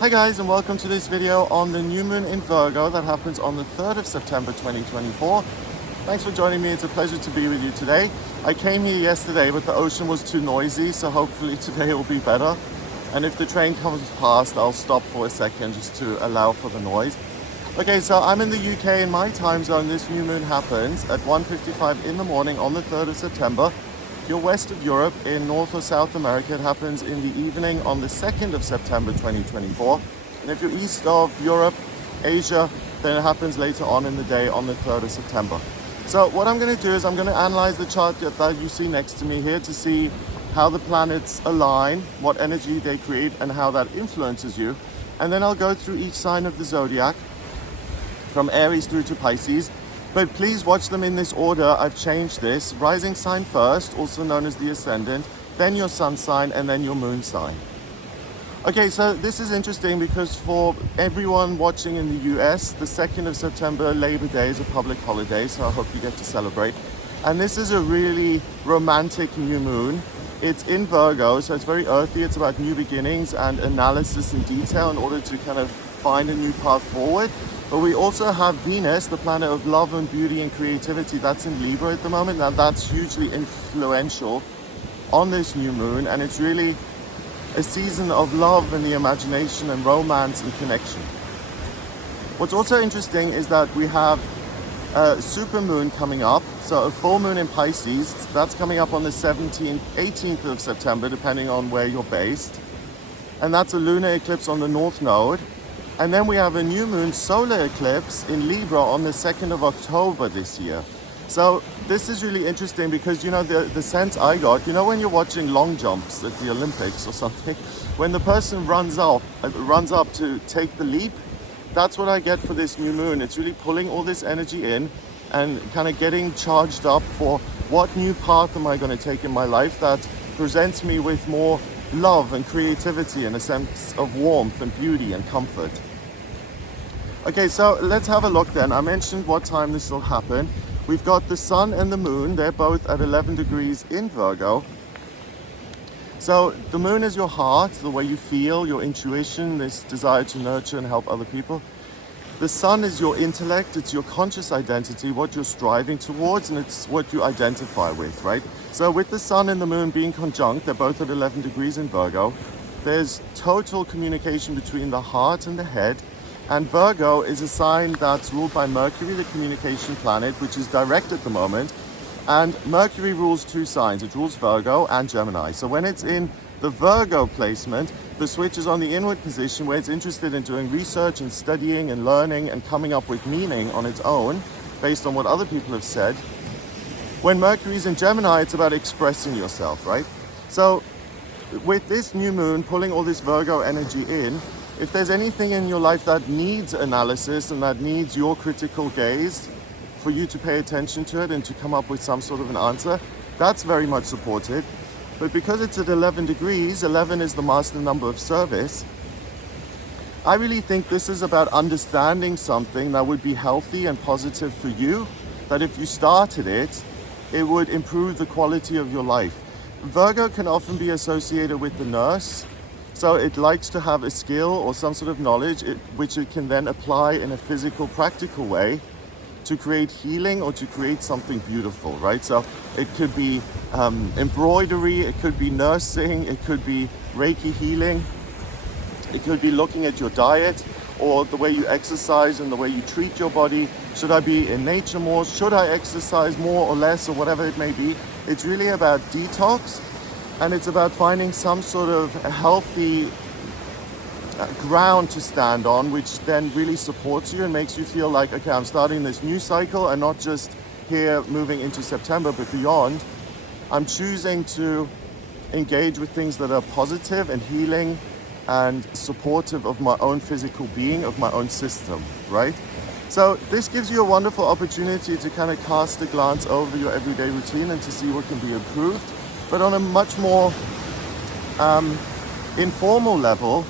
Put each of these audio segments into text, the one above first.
Hi guys, and welcome to this video on the new moon in Virgo that happens on the 3rd of September 2024. Thanks for joining me. It's a pleasure to be with you today. I came here yesterday, but the ocean was too noisy, so hopefully today it will be better. And if the train comes past, I'll stop for a second just to allow for the noise. Okay, so I'm in the UK. In my time zone, this new moon happens at 1:55 in the morning on the 3rd of September. If you're west of Europe, in North or South America, it happens in the evening on the 2nd of September 2024. And if you're east of Europe, Asia, then it happens later on in the day on the 3rd of September. So what I'm going to do is I'm going to analyze the chart that you see next to me here to see how the planets align, what energy they create, and how that influences you. And then I'll go through each sign of the zodiac from Aries through to Pisces. But please watch them in this order. I've changed this. Rising sign first, also known as the ascendant, then your sun sign, and then your moon sign. Okay, so this is interesting because for everyone watching in the US, the 2nd of September, Labor Day, is a public holiday, so I hope you get to celebrate. And this is a really romantic new moon. It's in Virgo, so it's very earthy. It's about new beginnings and analysis in detail in order to kind of find a new path forward. But we also have Venus, the planet of love and beauty and creativity, that's in Libra at the moment. Now that's hugely influential on this new moon, and it's really a season of love and the imagination and romance and connection. What's also interesting is that we have a super moon coming up, so a full moon in Pisces, that's coming up on the 17th, 18th of September, depending on where you're based. And that's a lunar eclipse on the North Node. And then we have a new moon solar eclipse in Libra on the 2nd of October this year. So this is really interesting because, you know, the sense I got, you know, when you're watching long jumps at the Olympics or something, when the person runs up to take the leap, that's what I get for this new moon. It's really pulling all this energy in and kind of getting charged up for what new path am I going to take in my life that presents me with more love and creativity and a sense of warmth and beauty and comfort. Okay, so let's have a look then. I mentioned what time this will happen. We've got the sun and the moon. They're both at 11 degrees in Virgo. So the moon is your heart, the way you feel, your intuition, this desire to nurture and help other people. The sun is your intellect, it's your conscious identity, what you're striving towards, and it's what you identify with, right? So with the sun and the moon being conjunct, they're both at 11 degrees in Virgo. There's total communication between the heart and the head. And Virgo is a sign that's ruled by Mercury, the communication planet, which is direct at the moment. And Mercury rules two signs. It rules Virgo and Gemini. So when it's in the Virgo placement, the switch is on the inward position where it's interested in doing research and studying and learning and coming up with meaning on its own based on what other people have said. When Mercury's in Gemini, it's about expressing yourself, right? So with this new moon pulling all this Virgo energy in, if there's anything in your life that needs analysis and that needs your critical gaze for you to pay attention to it and to come up with some sort of an answer, that's very much supported. But because it's at 11 degrees, 11 is the master number of service, I really think this is about understanding something that would be healthy and positive for you, that if you started it, it would improve the quality of your life. Virgo can often be associated with the nurse, so it likes to have a skill or some sort of knowledge which it can then apply in a physical, practical way to create healing or to create something beautiful, right? So it could be embroidery, it could be nursing, it could be Reiki healing, it could be looking at your diet or the way you exercise and the way you treat your body. Should I be in nature more? Should I exercise more or less, or whatever it may be? It's really about detox, and it's about finding some sort of healthy ground to stand on, which then really supports you and makes you feel like, okay, I'm starting this new cycle and not just here moving into September, but beyond. I'm choosing to engage with things that are positive and healing and supportive of my own physical being, of my own system, right? So this gives you a wonderful opportunity to kind of cast a glance over your everyday routine and to see what can be improved. But on a much more informal level,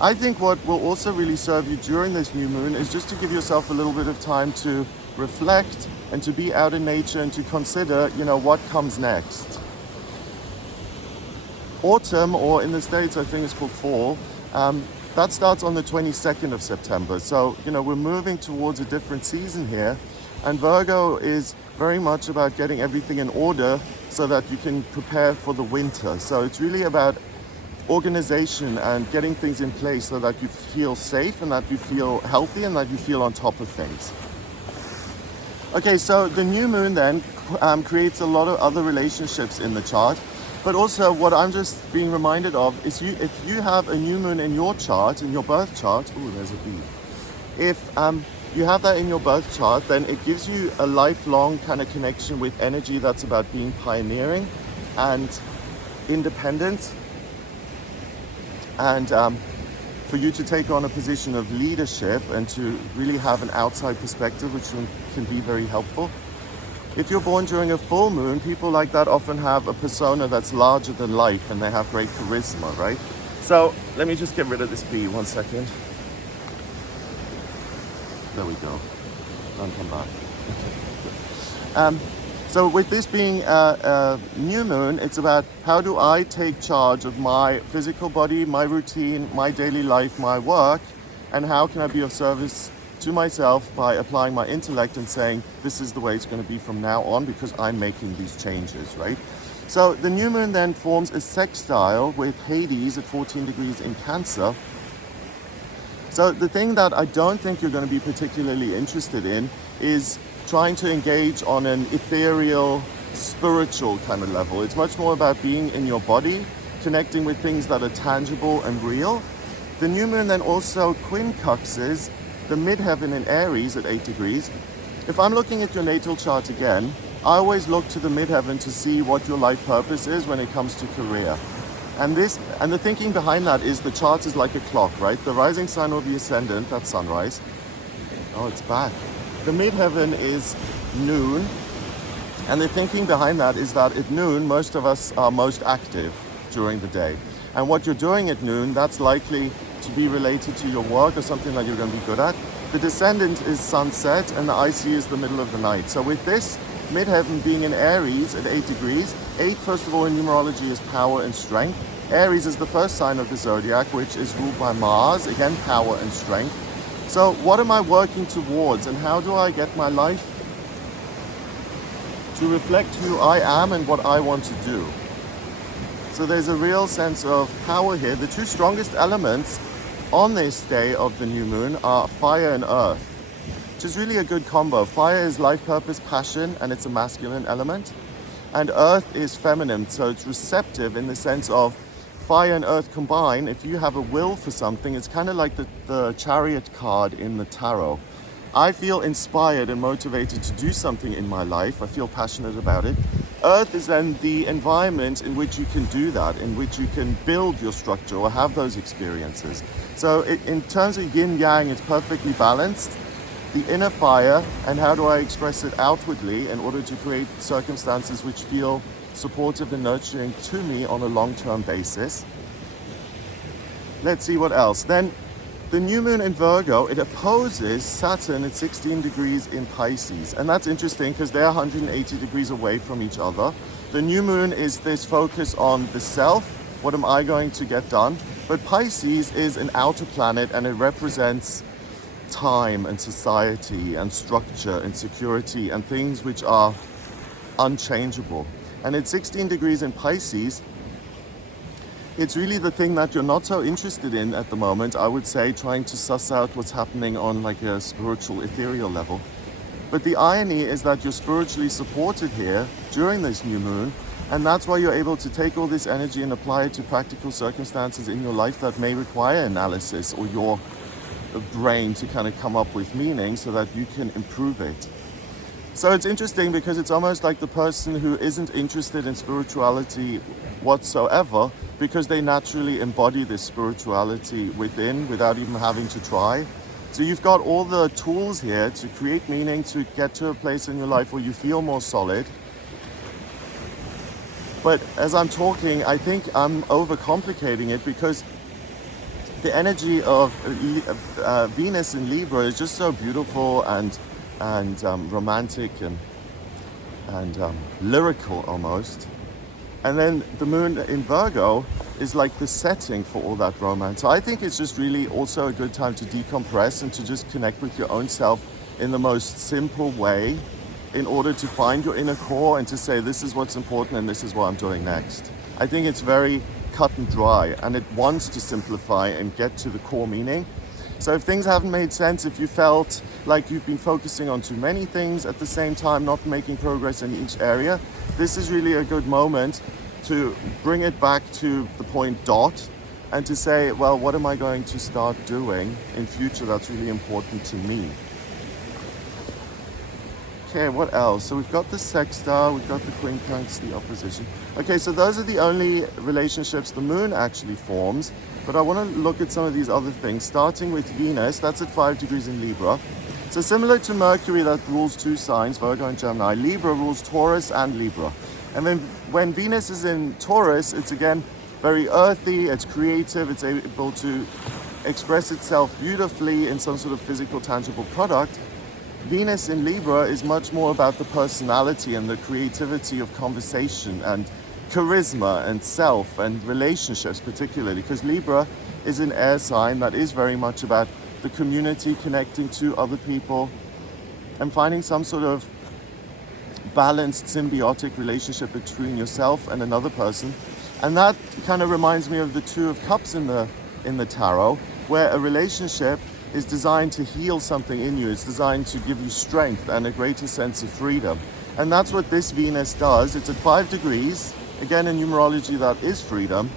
I think what will also really serve you during this new moon is just to give yourself a little bit of time to reflect and to be out in nature and to consider, you know, what comes next. Autumn, or in the States I think it's called fall, That starts on the 22nd of September. So, we're moving towards a different season here. And Virgo is very much about getting everything in order so that you can prepare for the winter. So it's really about organization and getting things in place so that you feel safe and that you feel healthy and that you feel on top of things. Okay, so the new moon then creates a lot of other relationships in the chart. But also what I'm just being reminded of is if you have a new moon in your chart, in your birth chart, oh, there's a bee. If you have that in your birth chart, then it gives you a lifelong kind of connection with energy that's about being pioneering and independent, and for you to take on a position of leadership and to really have an outside perspective, which can be very helpful. If you're born during a full moon, people like that often have a persona that's larger than life and they have great charisma, right? So let me just get rid of this bee, 1 second. There we go. Don't come back. So with this being a new moon, it's about how do I take charge of my physical body, my routine, my daily life, my work, and how can I be of service to myself by applying my intellect and saying, this is the way it's going to be from now on because I'm making these changes, right? So the new moon then forms a sextile with Hades at 14 degrees in Cancer. So the thing that I don't think you're going to be particularly interested in is trying to engage on an ethereal, spiritual kind of level. It's much more about being in your body, connecting with things that are tangible and real. The new moon then also quincunxes the midheaven in Aries at 8 degrees. If I'm looking at your natal chart again, I always look to the midheaven to see what your life purpose is when it comes to career. And the thinking behind that is the chart is like a clock, right? The rising sign or the ascendant, that's sunrise. Oh, it's back. The midheaven is noon. And the thinking behind that is that at noon, most of us are most active during the day. And what you're doing at noon, that's likely to be related to your work or something that you're going to be good at. The descendant is sunset and the IC is the middle of the night. So with this midheaven being in Aries at 8 degrees, 8, first of all, in numerology is power and strength. Aries is the first sign of the zodiac, which is ruled by Mars, again, power and strength. So what am I working towards and how do I get my life to reflect who I am and what I want to do? So there's a real sense of power here. The two strongest elements on this day of the new moon are fire and earth, which is really a good combo. Fire is life purpose, passion, and it's a masculine element. And earth is feminine, so it's receptive in the sense of fire and earth combine. If you have a will for something, it's kind of like the chariot card in the tarot. I feel inspired and motivated to do something in my life. I feel passionate about it. Earth is then the environment in which you can do that, in which you can build your structure or have those experiences. So in terms of yin-yang, it's perfectly balanced. The inner fire and how do I express it outwardly in order to create circumstances which feel supportive and nurturing to me on a long-term basis. Let's see what else. Then the new moon in Virgo, it opposes Saturn at 16 degrees in Pisces. And that's interesting because they're 180 degrees away from each other. The new moon is this focus on the self. What am I going to get done? But Pisces is an outer planet and it represents time and society and structure and security and things which are unchangeable. And at 16 degrees in Pisces, it's really the thing that you're not so interested in at the moment, I would say, trying to suss out what's happening on like a spiritual, ethereal level. But the irony is that you're spiritually supported here during this new moon, and that's why you're able to take all this energy and apply it to practical circumstances in your life that may require analysis or your brain to kind of come up with meaning so that you can improve it. So it's interesting because it's almost like the person who isn't interested in spirituality whatsoever, because they naturally embody this spirituality within without even having to try. So you've got all the tools here to create meaning, to get to a place in your life where you feel more solid. But as I'm talking, I think I'm overcomplicating it because the energy of Venus in Libra is just so beautiful and romantic and lyrical almost. And then the moon in Virgo is like the setting for all that romance. So I think it's just really also a good time to decompress and to just connect with your own self in the most simple way in order to find your inner core and to say, this is what's important and this is what I'm doing next. I think it's very cut and dry, and it wants to simplify and get to the core meaning. So if things haven't made sense, if you felt like you've been focusing on too many things at the same time, not making progress in each area, this is really a good moment to bring it back to the point dot and to say, well, what am I going to start doing in future that's really important to me? Okay, what else? So we've got the sextile, we've got the quincunx, the opposition. Okay, so those are the only relationships the moon actually forms, but I want to look at some of these other things, starting with Venus. That's at 5 degrees in Libra. So similar to Mercury that rules two signs, Virgo and Gemini, Libra rules Taurus and Libra. And then when Venus is in Taurus, it's again very earthy, it's creative, it's able to express itself beautifully in some sort of physical, tangible product. Venus in Libra is much more about the personality and the creativity of conversation and charisma and self and relationships particularly, because Libra is an air sign that is very much about the community, connecting to other people and finding some sort of balanced, symbiotic relationship between yourself and another person. And that kind of reminds me of the Two of Cups in the tarot, where a relationship is designed to heal something in you. It's designed to give you strength and a greater sense of freedom. And that's what this Venus does. It's at 5 degrees. Again, in numerology, that is freedom.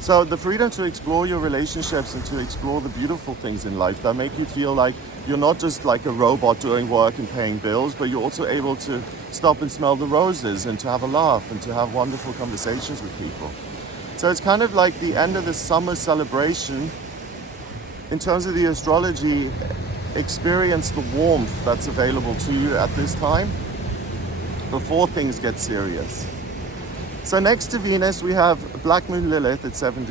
So the freedom to explore your relationships and to explore the beautiful things in life that make you feel like you're not just like a robot doing work and paying bills, but you're also able to stop and smell the roses and to have a laugh and to have wonderful conversations with people. So it's kind of like the end of the summer celebration. In terms of the astrology, experience the warmth that's available to you at this time before things get serious. So next to Venus, we have Black Moon Lilith at 7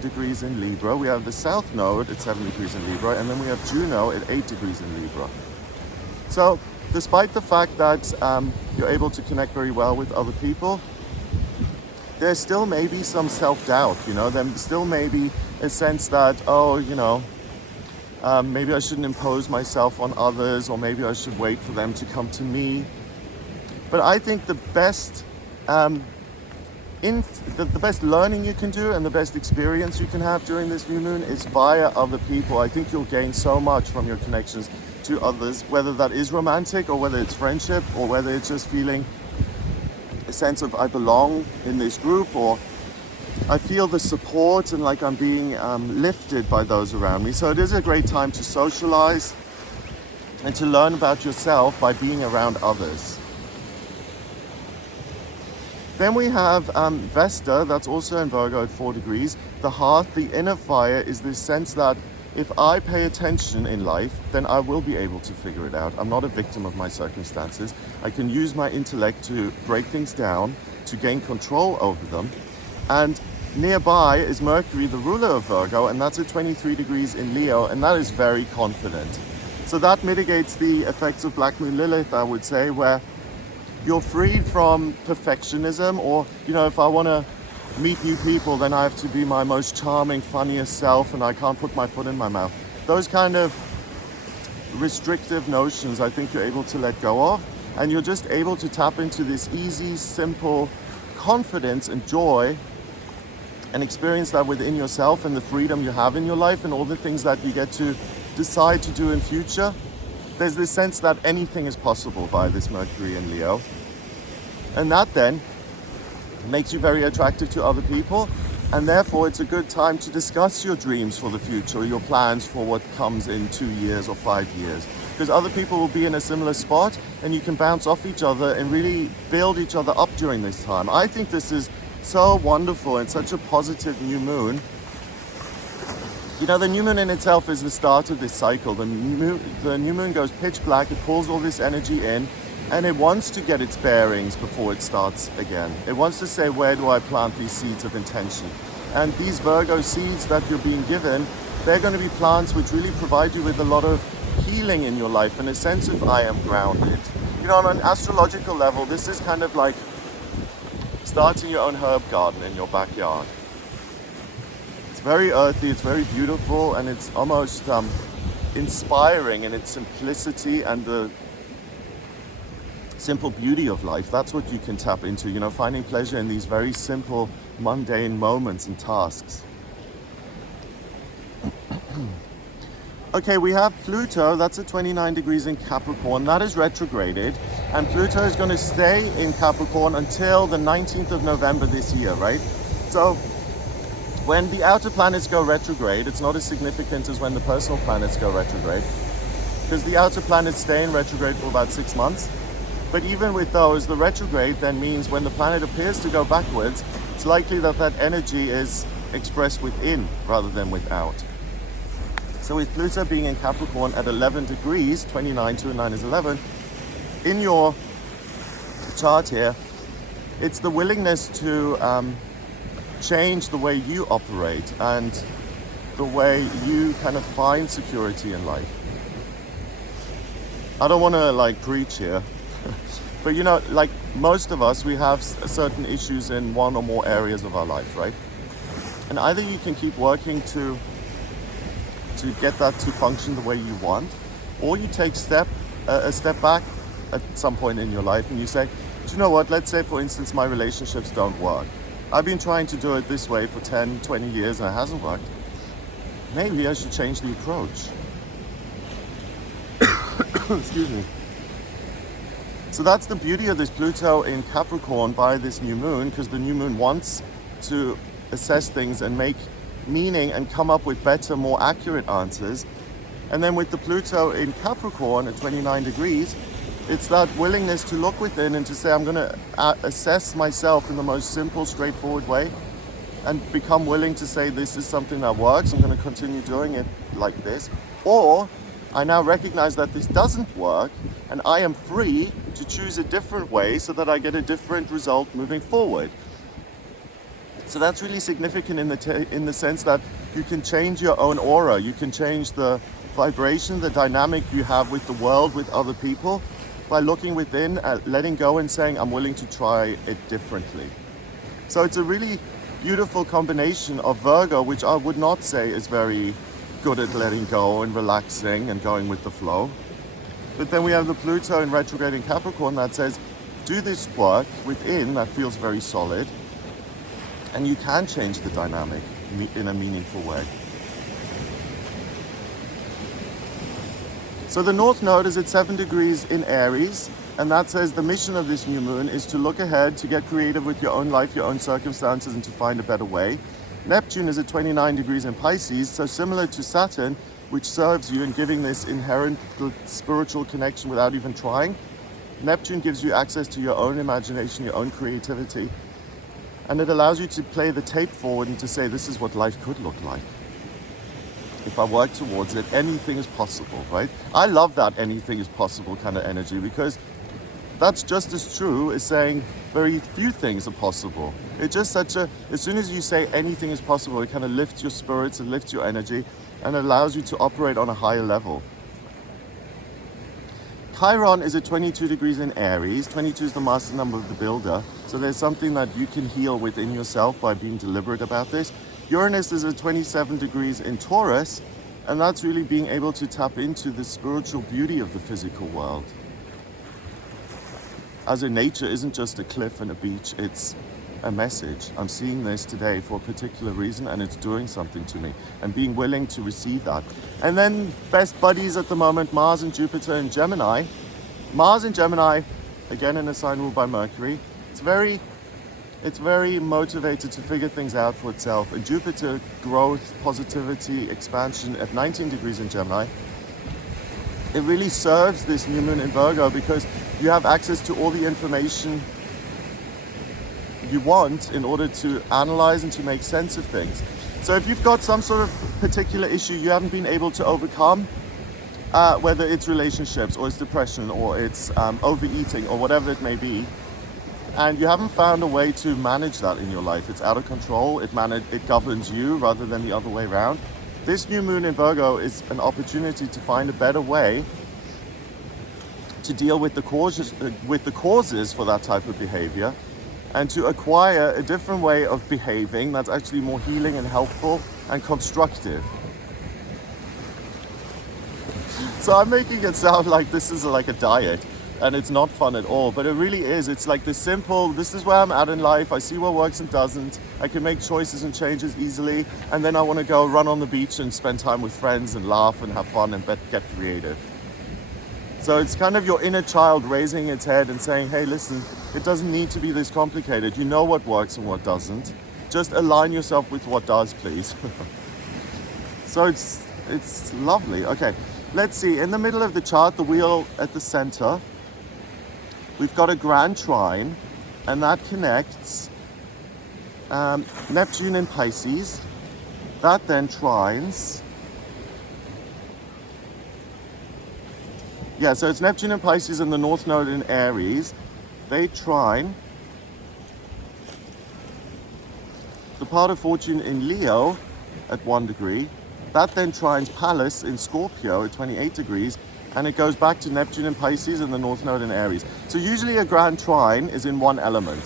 degrees in Libra. We have the South Node at 7 degrees in Libra, and then we have Juno at 8 degrees in Libra. So despite the fact that you're able to connect very well with other people, there still may be some self-doubt, there still may be a sense that, maybe I shouldn't impose myself on others, or maybe I should wait for them to come to me. But I think the best the best learning you can do and the best experience you can have during this new moon is via other people. I think you'll gain so much from your connections to others, whether that is romantic or whether it's friendship or whether it's just feeling a sense of I belong in this group, or I feel the support and like I'm being lifted by those around me. So it is a great time to socialize and to learn about yourself by being around others. Then we have Vesta, that's also in Virgo at 4 degrees. The hearth, the inner fire, is this sense that if I pay attention in life, then I will be able to figure it out. I'm not a victim of my circumstances. I can use my intellect to break things down, to gain control over them. And nearby is Mercury, the ruler of Virgo, and that's at 23 degrees in Leo, and that is very confident. So that mitigates the effects of Black Moon Lilith, I would say, where you're freed from perfectionism, or, if I want to meet new people, then I have to be my most charming, funniest self, and I can't put my foot in my mouth. Those kind of restrictive notions, I think you're able to let go of, and you're just able to tap into this easy, simple confidence and joy and experience that within yourself and the freedom you have in your life and all the things that you get to decide to do in future. There's this sense that anything is possible by this Mercury in Leo. And that then makes you very attractive to other people. And therefore, it's a good time to discuss your dreams for the future, your plans for what comes in 2 years or 5 years. Because other people will be in a similar spot and you can bounce off each other and really build each other up during this time. I think this is so wonderful and such a positive new moon. The new moon in itself is the start of this cycle. The new moon goes pitch black, it pulls all this energy in, and it wants to get its bearings before it starts again. It wants to say, where do I plant these seeds of intention? And these Virgo seeds that you're being given, they're going to be plants which really provide you with a lot of healing in your life and a sense of I am grounded. On an astrological level, this is kind of like starting your own herb garden in your backyard. It's very earthy, it's very beautiful, and it's almost inspiring in its simplicity and the simple beauty of life. That's what you can tap into, you know, finding pleasure in these very simple, mundane moments and tasks. Okay, we have Pluto, that's at 29 degrees in Capricorn. That is retrograded, and Pluto is going to stay in Capricorn until the 19th of November this year, right? So when the outer planets go retrograde, it's not as significant as when the personal planets go retrograde, because the outer planets stay in retrograde for about 6 months. But even with those, the retrograde then means when the planet appears to go backwards, it's likely that that energy is expressed within rather than without. So with Pluto being in Capricorn at 11 degrees, 29, 2 and 9 is 11, in your chart here, it's the willingness to change the way you operate and the way you kind of find security in life. I don't want to like preach here, but you know, like most of us, we have certain issues in one or more areas of our life, right? And either you can keep working to get that to function the way you want, or you take a step back at some point in your life and you say, do you know what, let's say for instance my relationships don't work. I've been trying to do it this way for 10, 20 years and it hasn't worked. Maybe I should change the approach. Excuse me. So that's the beauty of this Pluto in Capricorn by this new moon, because the new moon wants to assess things and make meaning and come up with better, more accurate answers. And then with the Pluto in Capricorn at 29 degrees, it's that willingness to look within and to say, I'm going to assess myself in the most simple, straightforward way and become willing to say, this is something that works, I'm going to continue doing it like this. Or I now recognize that this doesn't work and I am free to choose a different way so that I get a different result moving forward. So that's really significant in the sense that you can change your own aura, you can change the vibration, the dynamic you have with the world, with other people, by looking within, letting go and saying, I'm willing to try it differently. So it's a really beautiful combination of Virgo, which I would not say is very good at letting go and relaxing and going with the flow. But then we have the Pluto in retrograde in Capricorn that says, do this work within that feels very solid, and you can change the dynamic in a meaningful way. So the North Node is at 7 degrees in Aries, and that says the mission of this new moon is to look ahead, to get creative with your own life, your own circumstances, and to find a better way. Neptune is at 29 degrees in Pisces, so similar to Saturn, which serves you in giving this inherent spiritual connection without even trying. Neptune gives you access to your own imagination, your own creativity, and it allows you to play the tape forward and to say, this is what life could look like. If I work towards it, anything is possible, right? I love that anything is possible kind of energy, because that's just as true as saying very few things are possible. It's just as soon as you say anything is possible, it kind of lifts your spirits and lifts your energy and allows you to operate on a higher level. Chiron is at 22 degrees in Aries. 22 is the master number of the builder. So there's something that you can heal within yourself by being deliberate about this. Uranus is at 27 degrees in Taurus, and that's really being able to tap into the spiritual beauty of the physical world. As in, nature isn't just a cliff and a beach, it's a message. I'm seeing this today for a particular reason and it's doing something to me, and being willing to receive that. And then best buddies at the moment, Mars and Jupiter in Gemini. Mars in Gemini, again in a sign ruled by Mercury, it's very motivated to figure things out for itself. And Jupiter, growth, positivity, expansion at 19 degrees in Gemini. It really serves this new moon in Virgo because you have access to all the information you want in order to analyze and to make sense of things. So if you've got some sort of particular issue you haven't been able to overcome, whether it's relationships or it's depression or it's overeating or whatever it may be, and you haven't found a way to manage that in your life, it's out of control, it governs you rather than the other way around, this new moon in Virgo is an opportunity to find a better way to deal with the causes for that type of behavior, and to acquire a different way of behaving that's actually more healing and helpful and constructive. So I'm making it sound like this is like a diet, and it's not fun at all, but it really is. It's like this simple, this is where I'm at in life, I see what works and doesn't, I can make choices and changes easily, and then I want to go run on the beach and spend time with friends and laugh and have fun and get creative. So it's kind of your inner child raising its head and saying, hey, listen, it doesn't need to be this complicated. You know what works and what doesn't. Just align yourself with what does, please. So it's lovely. Okay, let's see. In the middle of the chart, the wheel at the center, we've got a grand trine, and that connects Neptune in Pisces. That then trines. Yeah, so it's Neptune in Pisces and the North Node in Aries. They trine the part of fortune in Leo at 1 degree. That then trines Pallas in Scorpio at 28 degrees. And it goes back to Neptune in Pisces and the North Node in Aries. So usually a grand trine is in one element.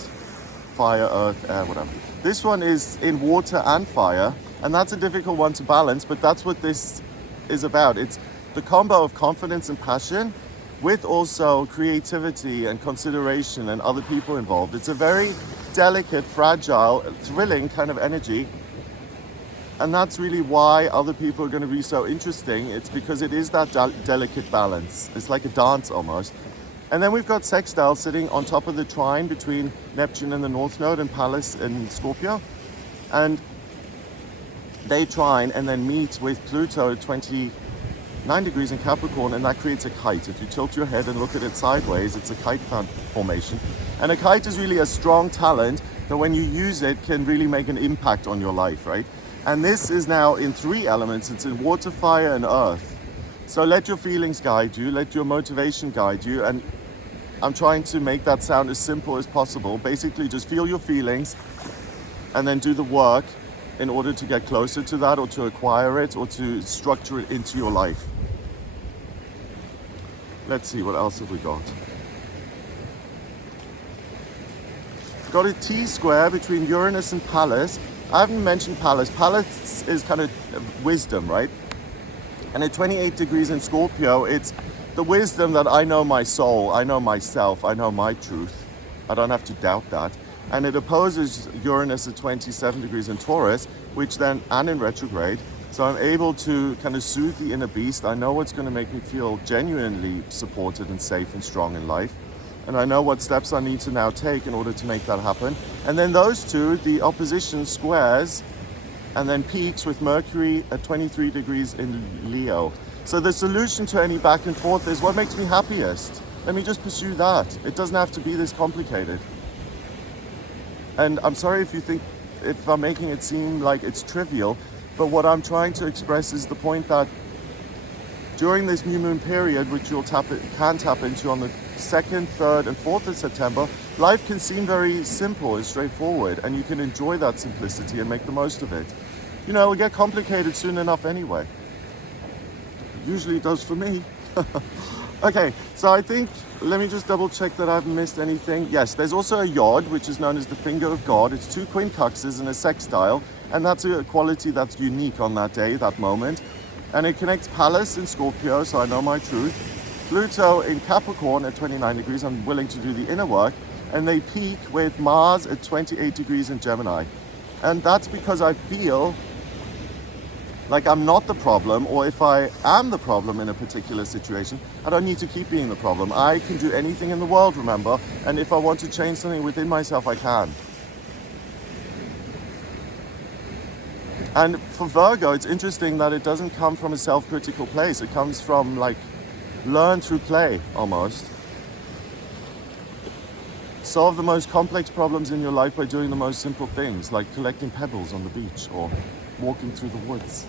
Fire, earth, air, whatever. This one is in water and fire. And that's a difficult one to balance, but that's what this is about. It's the combo of confidence and passion with also creativity and consideration and other people involved. It's a very delicate, fragile, thrilling kind of energy. And that's really why other people are going to be so interesting. It's because it is that delicate balance. It's like a dance almost. And then we've got sextile sitting on top of the trine between Neptune and the North Node and Pallas and Scorpio. And they trine and then meet with Pluto at 29 degrees in Capricorn, and that creates a kite. If you tilt your head and look at it sideways, it's a kite formation. And a kite is really a strong talent that when you use it can really make an impact on your life, right? And this is now in 3 elements. It's in water, fire, and earth. So let your feelings guide you, let your motivation guide you. And I'm trying to make that sound as simple as possible. Basically, just feel your feelings and then do the work in order to get closer to that or to acquire it or to structure it into your life. Let's see, what else have we got? Got a T-square between Uranus and Pallas. I haven't mentioned Pallas. Pallas is kind of wisdom, right? And at 28 degrees in Scorpio, it's the wisdom that I know my soul, I know myself, I know my truth. I don't have to doubt that. And it opposes Uranus at 27 degrees in Taurus, which then, and in retrograde. So I'm able to kind of soothe the inner beast. I know what's going to make me feel genuinely supported and safe and strong in life. And I know what steps I need to now take in order to make that happen. And then those two, the opposition squares and then peaks with Mercury at 23 degrees in Leo. So the solution to any back and forth is what makes me happiest. Let me just pursue that. It doesn't have to be this complicated. And I'm sorry if I'm making it seem like it's trivial, but what I'm trying to express is the point that during this new moon period, which you'll can tap into on the 2nd, 3rd, and 4th of September, life can seem very simple and straightforward, and you can enjoy that simplicity and make the most of it. You know, it will get complicated soon enough anyway. Usually it does for me. Okay, so I think, let me just double check that I haven't missed anything. Yes, there's also a yod, which is known as the finger of God. It's 2 quincunxes and a sextile, and that's a quality that's unique on that day, that moment. And it connects Pallas in Scorpio, so I know my truth. Pluto in Capricorn at 29 degrees, I'm willing to do the inner work. And they peak with Mars at 28 degrees in Gemini. And that's because I feel like I'm not the problem, or if I am the problem in a particular situation, I don't need to keep being the problem. I can do anything in the world, remember? And if I want to change something within myself, I can. And for Virgo, it's interesting that it doesn't come from a self-critical place. It comes from like learn through play almost. Solve the most complex problems in your life by doing the most simple things, like collecting pebbles on the beach or walking through the woods.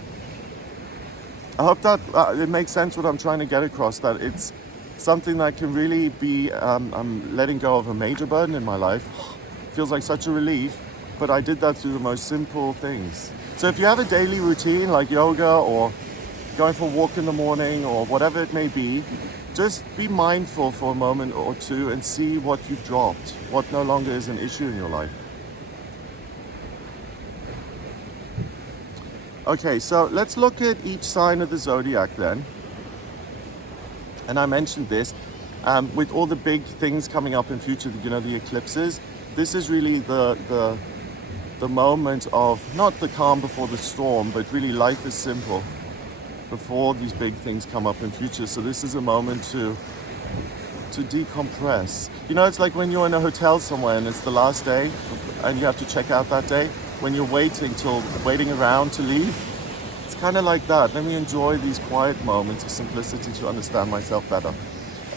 I hope that it makes sense what I'm trying to get across, that it's something that can really be, I'm letting go of a major burden in my life. Feels like such a relief, but I did that through the most simple things. So if you have a daily routine like yoga or going for a walk in the morning or whatever it may be, just be mindful for a moment or two and see what you've dropped, what no longer is an issue in your life. Okay, so let's look at each sign of the zodiac then. And I mentioned this, with all the big things coming up in future, you know, the eclipses, this is really the moment of, not the calm before the storm, but really life is simple before these big things come up in future. So this is a moment to decompress. You know, it's like when you're in a hotel somewhere and it's the last day and you have to check out that day, when you're waiting around to leave. It's kind of like that. Let me enjoy these quiet moments of simplicity to understand myself better.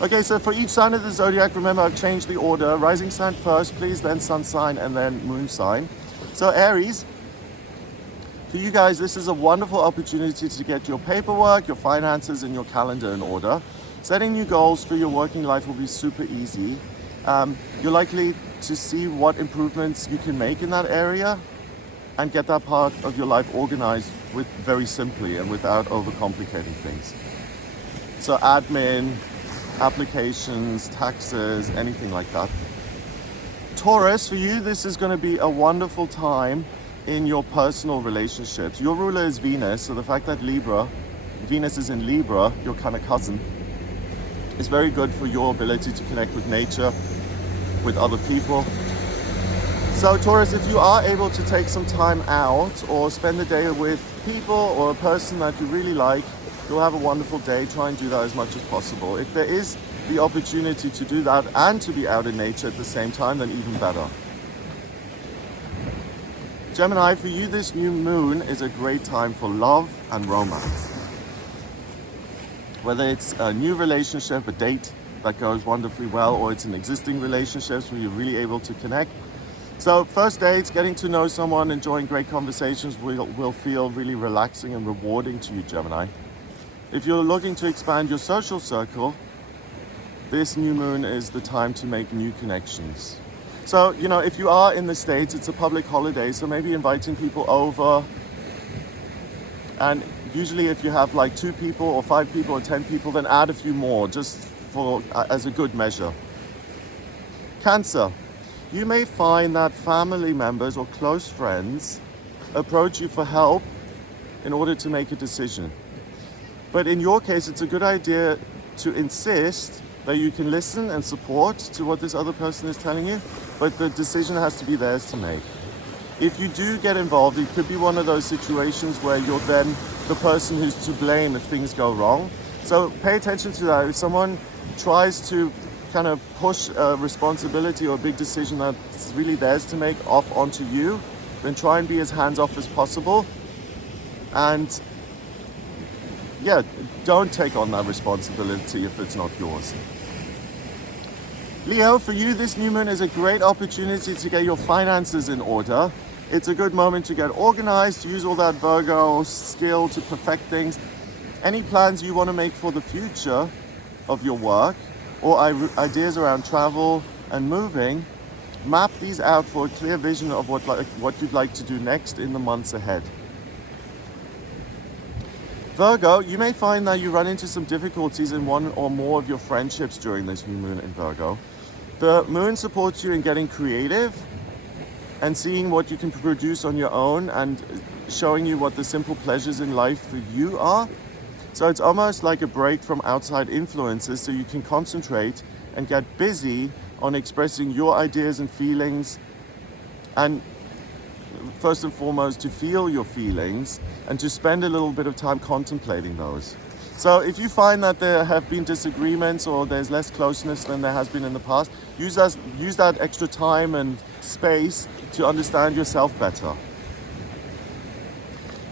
Okay, so for each sign of the zodiac, remember I've changed the order. Rising sign first, please, then sun sign, and then moon sign. So Aries, for you guys, this is a wonderful opportunity to get your paperwork, your finances, and your calendar in order. Setting new goals for your working life will be super easy. You're likely to see what improvements you can make in that area and get that part of your life organized with very simply and without overcomplicating things. So admin, applications, taxes, anything like that. Taurus, for you, this is going to be a wonderful time in your personal relationships. Your ruler is Venus, so the fact that Venus is in Libra, your kind of cousin, is very good for your ability to connect with nature, with other people. So Taurus, if you are able to take some time out or spend the day with people or a person that you really like, you'll have a wonderful day. Try and do that as much as possible. If there is the opportunity to do that and to be out in nature at the same time, then even better. Gemini, for you, this new moon is a great time for love and romance. Whether it's a new relationship, a date that goes wonderfully well, or it's an existing relationship where you're really able to connect. So first dates, getting to know someone, enjoying great conversations will feel really relaxing and rewarding to you, Gemini. If you're looking to expand your social circle, this new moon is the time to make new connections. So, you know, if you are in the States, it's a public holiday, so maybe inviting people over. And usually if you have like 2 people or 5 people or 10 people, then add a few more just as a good measure. Cancer. You may find that family members or close friends approach you for help in order to make a decision. But in your case, it's a good idea to insist that you can listen and support to what this other person is telling you, but the decision has to be theirs to make. If you do get involved, it could be one of those situations where you're then the person who's to blame if things go wrong. So pay attention to that. If someone tries to kind of push a responsibility or a big decision that's really theirs to make off onto you, then try and be as hands-off as possible. And yeah, don't take on that responsibility if it's not yours. Leo, for you, this new moon is a great opportunity to get your finances in order. It's a good moment to get organized, to use all that Virgo skill to perfect things. Any plans you want to make for the future of your work or ideas around travel and moving, map these out for a clear vision of what you'd like to do next in the months ahead. Virgo, you may find that you run into some difficulties in one or more of your friendships during this new moon in Virgo. The moon supports you in getting creative and seeing what you can produce on your own and showing you what the simple pleasures in life for you are. So it's almost like a break from outside influences so you can concentrate and get busy on expressing your ideas and feelings, and first and foremost to feel your feelings and to spend a little bit of time contemplating those. So if you find that there have been disagreements or there's less closeness than there has been in the past, use that extra time and space to understand yourself better.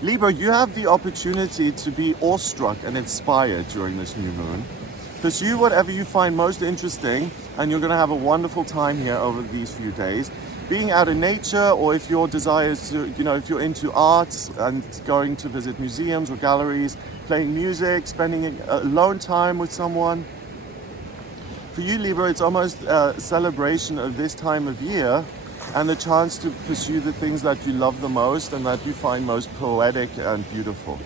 Libra, you have the opportunity to be awestruck and inspired during this new moon. Pursue whatever you find most interesting, and you're going to have a wonderful time here over these few days. Being out in nature, or if your desire is to, if you're into arts and going to visit museums or galleries, playing music, spending alone time with someone. For you, Libra, it's almost a celebration of this time of year and the chance to pursue the things that you love the most and that you find most poetic and beautiful.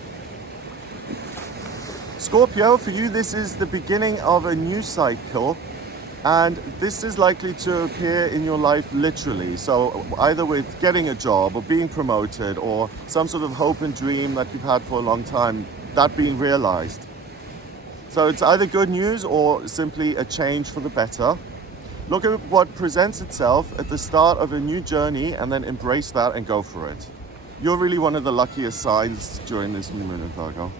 Scorpio, for you, this is the beginning of a new cycle, and this is likely to appear in your life literally. So either with getting a job or being promoted or some sort of hope and dream that you've had for a long time, that being realized. So it's either good news or simply a change for the better. Look at what presents itself at the start of a new journey and then embrace that and go for it. You're really one of the luckiest signs during this new moon in Virgo.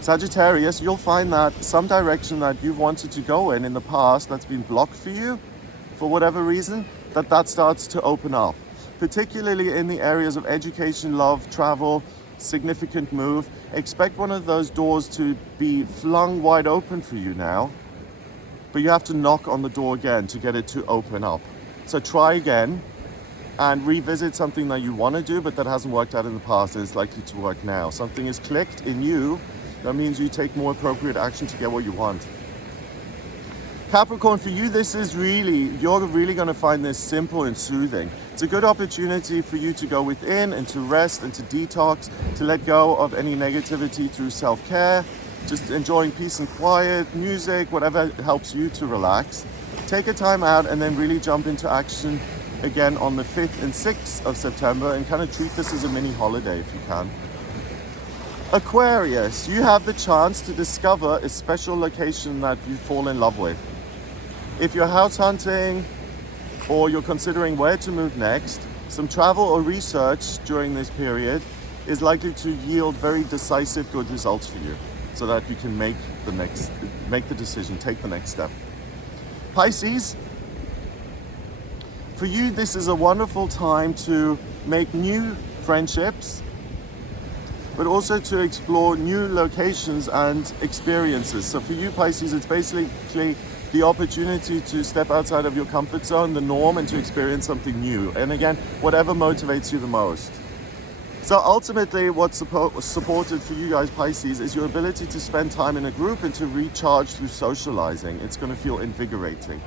Sagittarius, you'll find that some direction that you've wanted to go in the past that's been blocked for you, for whatever reason, that starts to open up. Particularly in the areas of education, love, travel, significant move. Expect one of those doors to be flung wide open for you now, but you have to knock on the door again to get it to open up. So try again and revisit something that you want to do, but that hasn't worked out in the past and is likely to work now. Something is clicked in you. That means you take more appropriate action to get what you want. Capricorn, for you, you're really going to find this simple and soothing. It's a good opportunity for you to go within and to rest and to detox, to let go of any negativity through self-care, just enjoying peace and quiet, music, whatever helps you to relax. Take a time out and then really jump into action again on the 5th and 6th of September and kind of treat this as a mini holiday if you can. Aquarius, you have the chance to discover a special location that you fall in love with. If you're house hunting or you're considering where to move next, some travel or research during this period is likely to yield very decisive good results for you so that you can make the decision, take the next step. Pisces, for you, this is a wonderful time to make new friendships, but also to explore new locations and experiences. So for you, Pisces, it's basically the opportunity to step outside of your comfort zone, the norm, and to experience something new. And again, whatever motivates you the most. So ultimately, what's supported for you guys, Pisces, is your ability to spend time in a group and to recharge through socializing. It's going to feel invigorating.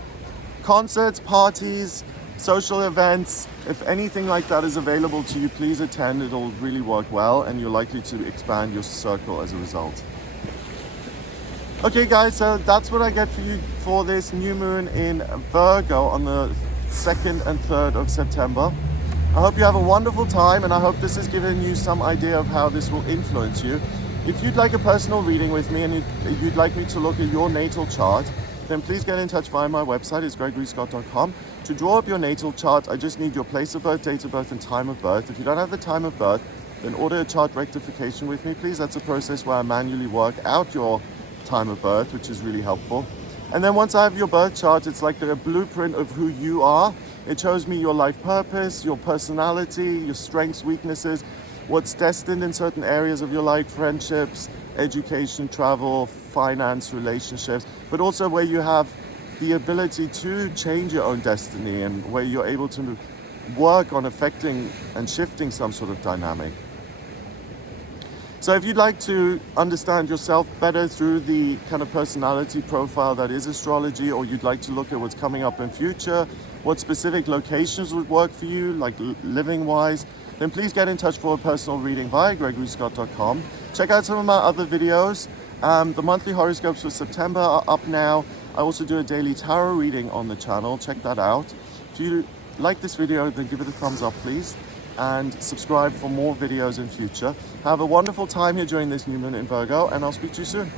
Concerts, parties, social events, if anything like that is available to you, please attend. It'll really work well and you're likely to expand your circle as a result. Okay guys, so that's what I get for you for this new moon in Virgo on the 2nd and 3rd of September. I hope you have a wonderful time and I hope this has given you some idea of how this will influence you. If you'd like a personal reading with me and you'd like me to look at your natal chart, then please get in touch via my website, it's gregoryscott.com. To draw up your natal chart, I just need your place of birth, date of birth, and time of birth. If you don't have the time of birth, then order a chart rectification with me, please. That's a process where I manually work out your time of birth, which is really helpful. And then once I have your birth chart, it's like a blueprint of who you are. It shows me your life purpose, your personality, your strengths, weaknesses, what's destined in certain areas of your life, friendships, education, travel, finance, relationships, but also where you have the ability to change your own destiny and where you're able to work on affecting and shifting some sort of dynamic. So if you'd like to understand yourself better through the kind of personality profile that is astrology, or you'd like to look at what's coming up in future, what specific locations would work for you, like living wise, then please get in touch for a personal reading via gregoryscott.com. Check out some of my other videos. The monthly horoscopes for September are up now. I also do a daily tarot reading on the channel. Check that out. If you like this video, then give it a thumbs up, please. And subscribe for more videos in future. Have a wonderful time here during this new moon in Virgo, and I'll speak to you soon.